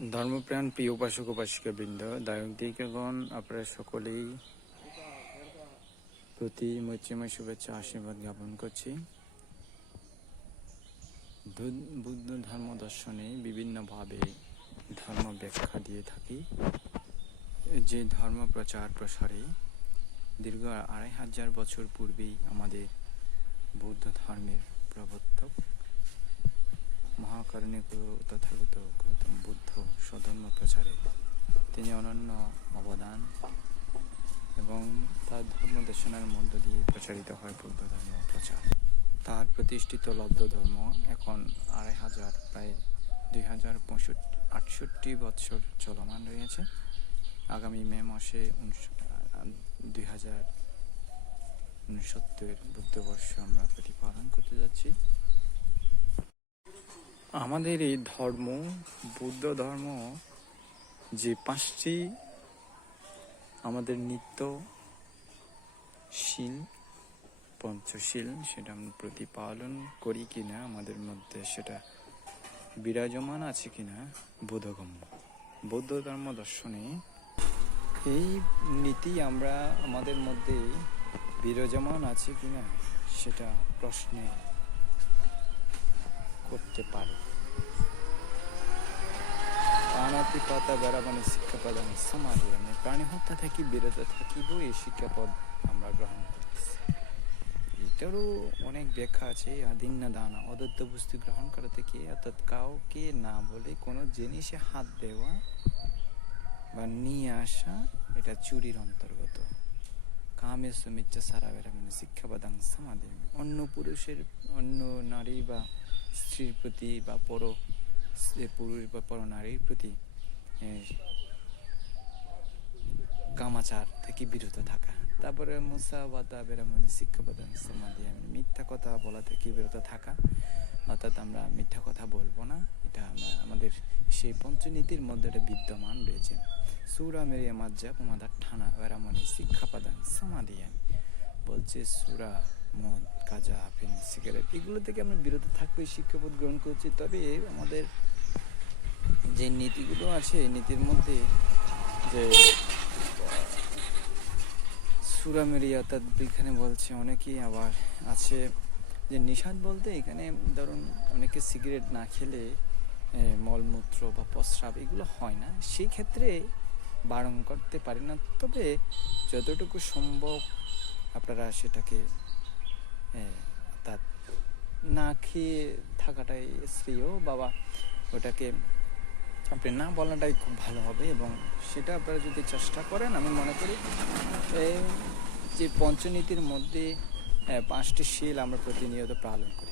ধর্মপ্রাণ প্রিয় উপাসক উপাসিকা বৃন্দ দায়ক দিগণ আপনারা সকলেই প্রতি মৈত্রীময় শুভেচ্ছা আশীর্বাদ জ্ঞাপন করছি। বুদ্ধ ধর্ম দর্শনে বিভিন্নভাবে ধর্ম ব্যাখ্যা দিয়ে থাকি। যে ধর্ম প্রচার প্রসারে দীর্ঘ আড়াই হাজার বছর পূর্বেই আমাদের বৌদ্ধ ধর্মের প্রবর্তক মহাকারণিক তথাগত গৌতম বুদ্ধ স্বধর্ম প্রচারে। তিনি অনন্য অবদান এবং তার ধর্ম দেশনার মধ্য দিয়ে প্রচারিত হয় বৌদ্ধ ধর্ম প্রচার। তার প্রতিষ্ঠিত লব্ধ ধর্ম এখন আড়াই হাজার, প্রায় দুই হাজার পঁয়ষট্টি, আটষট্টি বৎসর চলমান রয়েছে। আগামী মে মাসে দুই হাজার উনসত্তর বুদ্ধবর্ষ আমরা প্রতিপালন করতে যাচ্ছি। আমাদের এই ধর্ম, বুদ্ধ ধর্ম, যে পাঁচটি আমাদের নিত্য শীল, পঞ্চশীল, সেটা আমরা প্রতিপালন করি কিনা, আমাদের মধ্যে সেটা বিরাজমান আছে কিনা, বোধগম্য। বৌদ্ধ ধর্ম দর্শনে এই নীতি আমরা আমাদের মধ্যে বিরাজমান আছে কিনা, সেটা প্রশ্নে করতে পারে। প্রাণাতিপাতা বেড়াবানি শিক্ষাপদান সমাধি আমি প্রাণী হত্যা থাকি বিরত থাকিব এই শিক্ষাপদ আমরা গ্রহণ করতেছি। এটারও অনেক ব্যাখ্যা আছে আদিন না দানা, অদত্ত বস্তু গ্রহণ করা থেকে অর্থাৎ কাউকে না বলে কোনো জিনিসে হাত দেওয়া বা নিয়ে আসা, এটা চুরির অন্তর্গত। কামে সুমিচ্ছা সারা বেড়া মানে শিক্ষাবাদাং সমাধি অন্য পুরুষের, অন্য নারী বা স্ত্রীর প্রতি বা পর পুরুষ বা পর নারীর প্রতি কামাচার থেকে বিরত থাকা। তারপরে মুসা বাতা বেরামনি শিক্ষাবাদাং সমাধি আমি মিথ্যা কথা বলা থেকে বিরত থাকা। অর্থাৎ আমরা মিথ্যা কথা বলব না। এটা আমরা, আমাদের সেই পঞ্চনীতির মধ্যে এটা বিদ্যমান রয়েছে। সুরা মেরিয়া মাজ্জা পুমাদার ঠানা বেরামনি শিক্ষাপাদান সমাধি আমি বলছে সুরা মদ, গাঁজা আফিন সিগারেট এগুলো থেকে আমরা বিরত থাকব শিক্ষাবোধ গ্রহণ করছি। তবে আমাদের যে নীতিগুলো আছে নীতির মধ্যে যে, সুরামেরি অর্থাৎ এখানে বলছে, অনেকেই আবার আছে যে নিষাদ বলতে এখানে ধরুন অনেকে সিগারেট না খেলে মলমূত্র বা প্রস্রাব এগুলো হয় না। সেই ক্ষেত্রে বারণ করতে পারি না। তবে যতটুকু সম্ভব আপনারা সেটাকে অর্থাৎ না খেয়ে থাকাটাই শ্রেয়। বাবা, ওটাকে আপনি না বলাটাই খুব ভালো হবে এবং সেটা আপনারা যদি চেষ্টা করেন, আমি মনে করি যে পঞ্চনীতির মধ্যে পাঁচটি শিল আমরা প্রতিনিয়ত পালন করি।